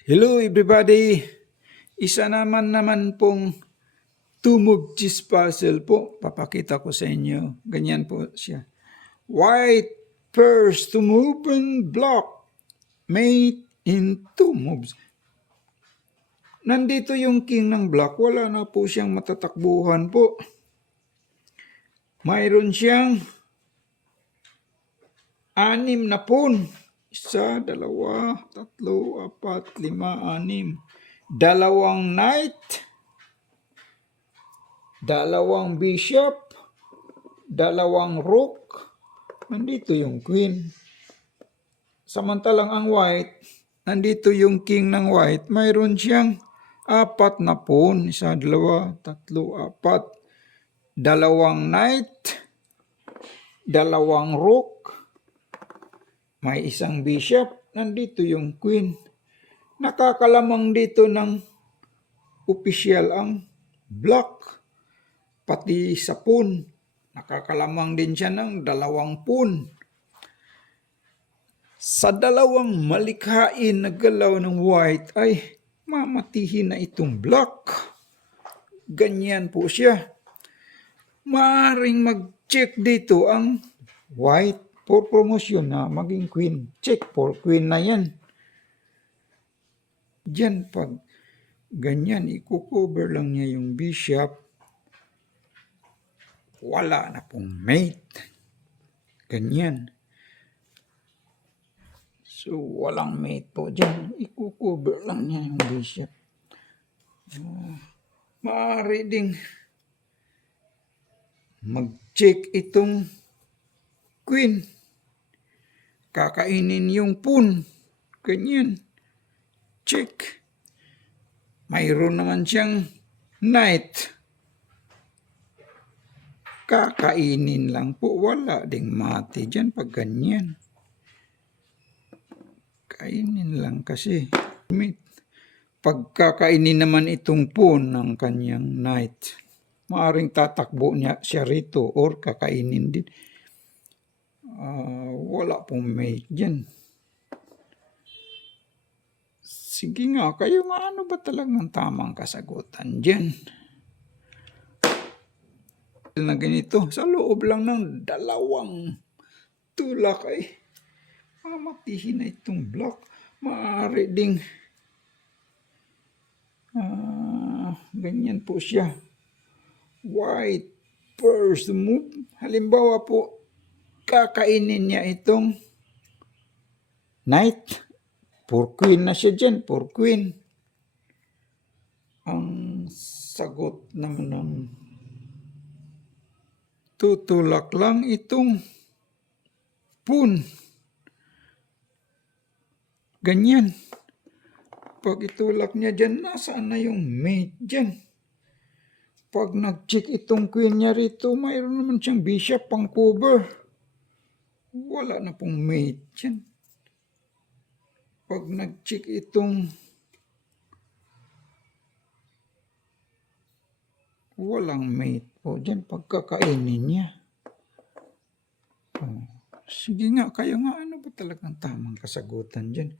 Hello everybody! Isa naman pong two-move cheese puzzle po. Papakita ko sa inyo. Ganyan po siya. White first to move and block. Mate in two moves. Nandito yung king ng black. Wala na po siyang matatakbuhan po. Mayroon siyang 6 na pawn. 1, 2, 3, 4, 5, 6. 2 knight, 2 bishop, 2 rook, nandito yung queen. Samantalang ang white, nandito yung king ng white, mayroon siyang 4 na pawn. 1, 2, 3, 4. 2 knight, 2 rook, may 1 bishop, nandito yung queen. Nakakalamang dito ng opisyal ang black, pati sa pawn. Nakakalamang din siya ng 2 pawn. Sa 2 malikhain na galaw ng white ay mamatihin na itong black. Ganyan po siya. Maaring mag-check dito ang white for promotion na maging queen. Check for queen na yan. Diyan pag ganyan, i-cover lang niya yung bishop. Wala na pong mate. Ganyan. So, walang mate po dyan. I-cover lang niya yung bishop. Maaari ding mag-check itong queen. Kakainin yung pawn. Ganyan. Check. Mayroon naman siyang knight. Kakainin lang po. Wala ding mati dyan pag ganyan. Kainin lang kasi. Pagkakainin naman itong pawn ng kanyang knight, maaring tatakbo niya siya rito or kakainin din. Wala pong mate dyan. Sige nga, kayo nga, ano ba talagang tamang kasagutan dyan? Na ganito, sa loob lang ng 2 tulak ay mamatihin na itong block. Maaari ding ganyan po siya. White first move. Halimbawa po, kakainin niya itong knight. For queen na siya dyan. For queen. Ang sagot naman ng tutulak lang itong pawn. Ganyan. Pag itulak niya dyan, nasaan na yung mate dyan? Pag nag-check itong queen niya rito, mayroon naman siyang bishop pang cover. Wala na pong mate dyan. Pag nag-check itong walang mate po dyan, pagkakainin niya. Sige nga, kayo nga, ano ba talagang tamang kasagutan dyan?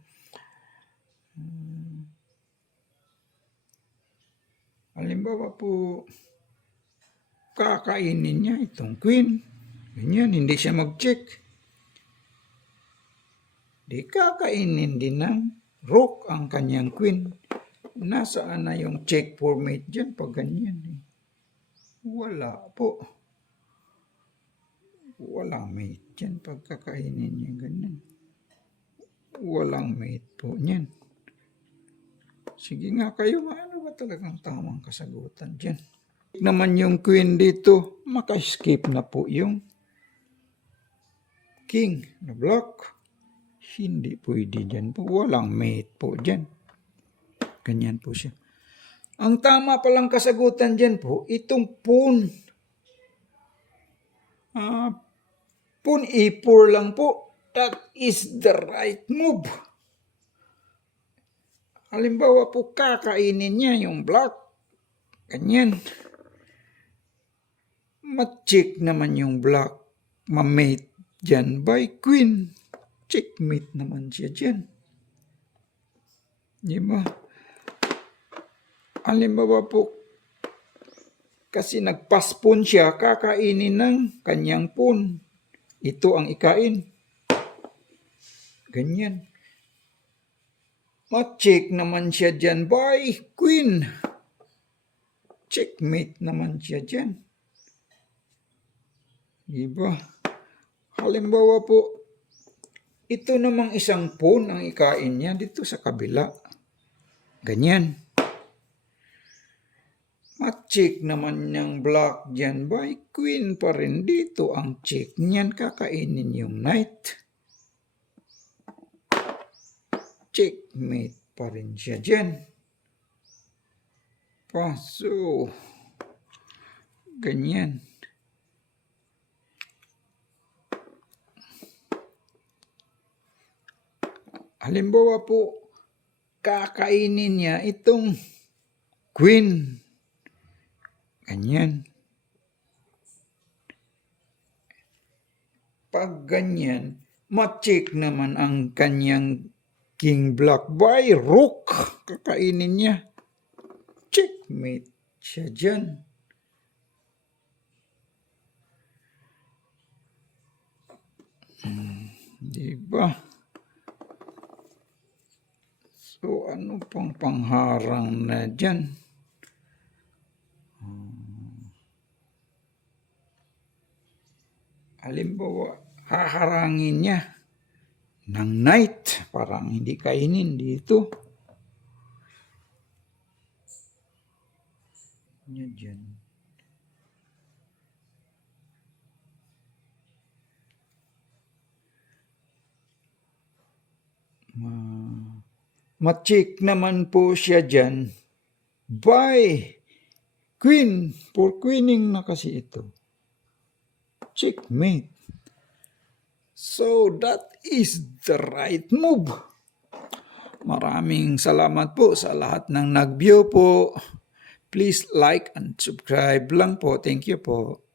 Halimbawa po, kakainin niya itong queen. Ganyan, hindi siya mag-check. Di kakainin din ng rook ang kanyang queen. Nasaan na yung check for mate dyan pag ganyan? Wala po. Walang mate dyan pag kakainin niya ganyan. Walang mate po niyan. Sige nga kayo, ano ba talagang tamang kasagutan dyan? Naman yung queen dito, maka-skip na po yung king na block. Hindi pwede dyan po. Walang mate po dyan. Ganyan po siya. Ang tama palang kasagutan dyan po, itong pawn. Pawn e4 lang po. That is the right move. Halimbawa po, kakainin niya yung black. Ganyan. Ma-check naman yung black. Ma-mate dyan by queen. Checkmate naman siya dyan. Di ba? Halimbawa po, kasi nagpaspon siya, kakainin ng kanyang pon. Ito ang ikain. Ganyan. Ma-check naman siya dyan by queen. Checkmate naman siya dyan. Diba? Halimbawa po, ito namang isang pawn ang ikain niya dito sa kabila. Ganyan. Ma-check naman niyang black dyan by queen pa rin. Dito ang check niyan, kakainin yung knight. Checkmate pa rin siya dyan. Paso. Ganyan. Halimbawa po, kakainin niya itong queen. Ganyan. Pag ganyan, ma-check naman ang kanyang king black by rook. Kakainin niya. Checkmate siya dyan. Diba? So, ano pang pangharang na dyan? Halimbawa, haharangin niya ng knight. Parang hindi kainin dito. Yan dyan. Ma-check naman po siya dyan by queen. For queening na kasi ito. Checkmate. So, that is the right move. Maraming salamat po sa lahat ng nag-view po. Please like and subscribe lang po. Thank you po.